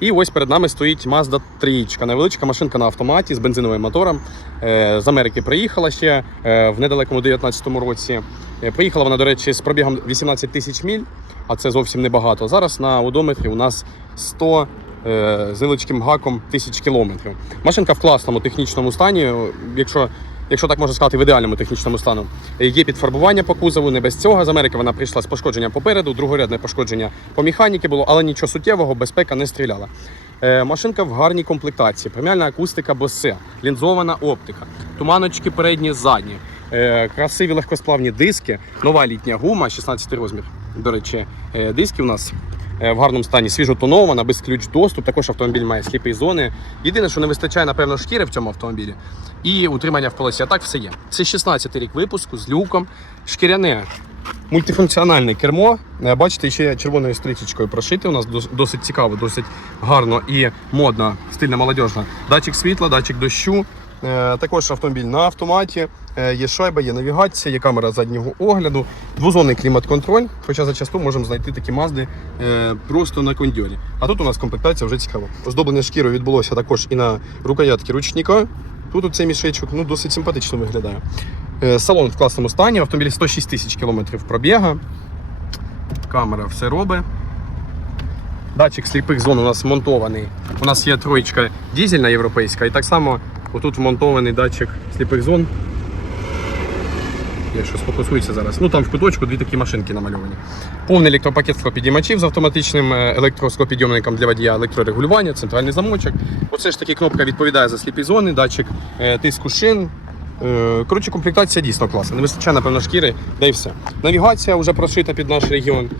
І ось перед нами стоїть Mazda 3, невеличка машинка на автоматі з бензиновим мотором. Е, З Америки приїхала ще е, в недалекому 19-му році. Е, Приїхала вона, до речі, з пробігом 18 тисяч міль, а це зовсім небагато. Зараз на одометрі у нас 100 е, з невеличким гаком тисяч кілометрів. Машинка в класному технічному стані. Якщо Якщо так можна сказати, в ідеальному технічному стану є підфарбування по кузову, не без цього. З Америки вона прийшла з пошкодженням попереду, другорядне пошкодження по механіки було, але нічого суттєвого, безпека не стріляла. Е, машинка в гарній комплектації, преміальна акустика Bose, лінзована оптика, туманочки передні, задні, е, красиві легкосплавні диски, нова літня гума, 16 розмір. До речі, е, диски у нас в гарному стані, свіжо тонована, без ключ доступ. Також автомобіль має сліпі зони. Єдине, що не вистачає, напевно, шкіри в цьому автомобілі і утримання в полосі. А так все є. Це 16 рік випуску з люком, шкіряне. Мультифункціональне кермо. Е, Бачите, ще червоною стрічечкою прошите. У нас досить цікаво, досить гарно і модно, стильно молодіжно. Датчик світла, датчик дощу. Е, Також автомобіль на автоматі. Е, Є шайба, є навігація, є камера заднього огляду, двозонний клімат-контроль. Хоча зачасту можемо знайти такі мазди е, просто на кондьорі. А тут у нас комплектація вже цікава. Оздоблення шкірою відбулося також і на рукоятки ручника. Тут оцей мішечок ну, досить симпатично виглядає. Салон в класному стані, автомобіль 106 тисяч кілометрів пробіга. Камера все робить. Датчик сліпих зон у нас монтований. У нас є троєчка дізельна європейська, і так само отут вмонтований датчик сліпих зон. Якщо сфокусується зараз. Ну там в куточку дві такі машинки намальовані. Повний електропакет склопідіймачів з автоматичним е, електросклопідйомником для водія, електрорегулювання, центральний замочок. Оце ж таки кнопка відповідає за сліпі зони, датчик е, тиску шин. Е, Коротше, комплектація дійсно класна. Не вистачає, напевно, шкіри, да і все. Навігація вже прошита під наш регіон.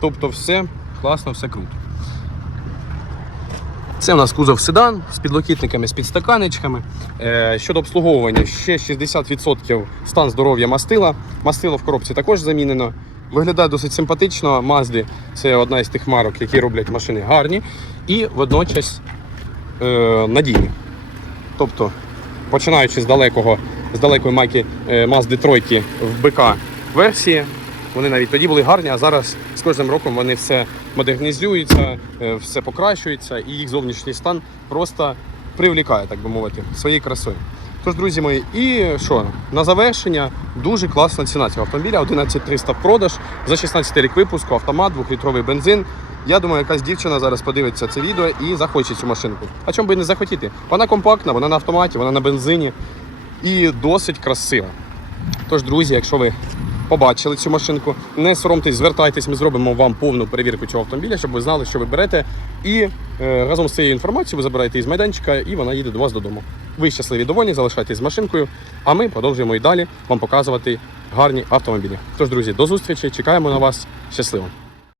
Тобто все класно, все круто. Це у нас кузов седан з підлокітниками, з підстаканечками. Е, щодо обслуговування, ще 60% стан здоров'я мастила. Мастило в коробці також замінено. Виглядає досить симпатично. Мазді це одна із тих марок, які роблять машини гарні і водночас е, надійні. Тобто, починаючи з далекого, з далекої майки е, Mazda 3 в БК версії, вони навіть тоді були гарні, а зараз з кожним роком вони все модернізуються, е, все покращується, і їх зовнішній стан просто привлікає, так би мовити, своєю красою. Тож, друзі мої, і що на завершення дуже класна ціна цього автомобіля. 11300 продаж за 16 рік випуску, автомат, 2-літровий бензин. Я думаю, якась дівчина зараз подивиться це відео і захоче цю машинку. А чому би не захотіти? Вона компактна, вона на автоматі, вона на бензині і досить красива. Тож, друзі, якщо ви побачили цю машинку, не соромтесь, звертайтесь, ми зробимо вам повну перевірку цього автомобіля, щоб ви знали, що ви берете. І е, разом з цією інформацією ви забираєте із майданчика, і вона їде до вас додому. Ви щасливі довольні, залишайтесь з машинкою, а ми продовжуємо і далі вам показувати гарні автомобілі. Тож, друзі, до зустрічі, чекаємо на вас. Щасливо!